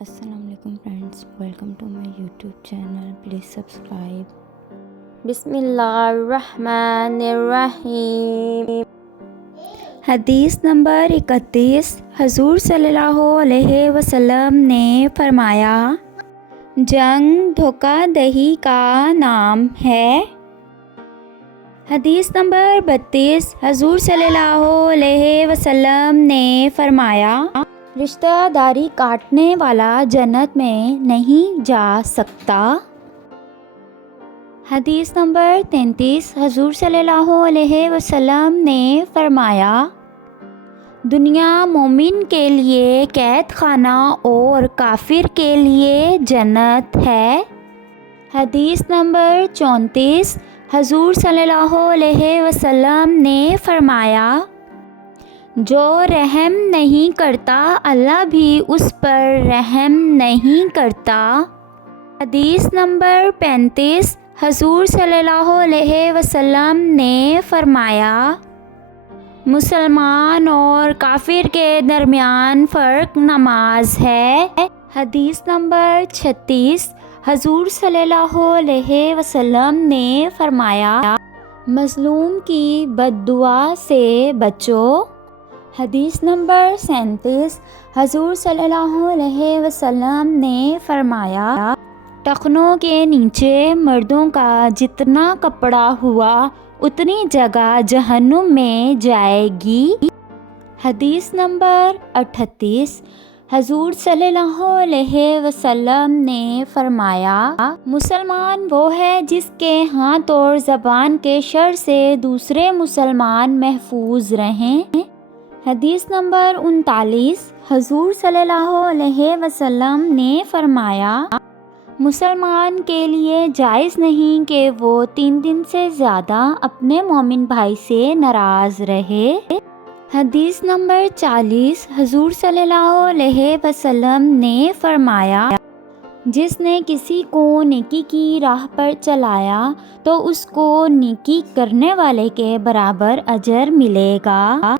السلام علیکم friends, welcome to my YouTube channel. Please subscribe. بسم اللہ الرحمن الرحیم. حدیث نمبر 31. حضور صلی اللہ علیہ وسلم نے فرمایا، جنگ دھوکہ دہی کا نام ہے. حدیث نمبر 32. حضور صلی اللہ علیہ وسلم نے فرمایا، رشتہ داری کاٹنے والا جنت میں نہیں جا سکتا. حدیث نمبر 33. حضور صلی اللہ علیہ وسلم نے فرمایا، دنیا مومن کے لیے قید خانہ اور کافر کے لیے جنت ہے. حدیث نمبر 34. حضور صلی اللہ علیہ وسلم نے فرمایا، جو رحم نہیں کرتا اللہ بھی اس پر رحم نہیں کرتا. حدیث نمبر 35. حضور صلی اللہ علیہ وسلم نے فرمایا، مسلمان اور کافر کے درمیان فرق نماز ہے. حدیث نمبر 36. حضور صلی اللہ علیہ وسلم نے فرمایا، مظلوم کی بد دعا سے بچو. حدیث نمبر 37. حضور صلی اللہ علیہ وسلم نے فرمایا، ٹخنوں کے نیچے مردوں کا جتنا کپڑا ہوا اتنی جگہ جہنم میں جائے گی. حدیث نمبر 38. حضور صلی اللہ علیہ وسلم نے فرمایا، مسلمان وہ ہے جس کے ہاتھ اور زبان کے شر سے دوسرے مسلمان محفوظ رہیں. حدیث نمبر 39. حضور صلی اللہ علیہ وسلم نے فرمایا، مسلمان کے لیے جائز نہیں کہ وہ 3 دن سے زیادہ اپنے مومن بھائی سے ناراض رہے. حدیث نمبر 40. حضور صلی اللہ علیہ وسلم نے فرمایا، جس نے کسی کو نیکی کی راہ پر چلایا تو اس کو نیکی کرنے والے کے برابر اجر ملے گا.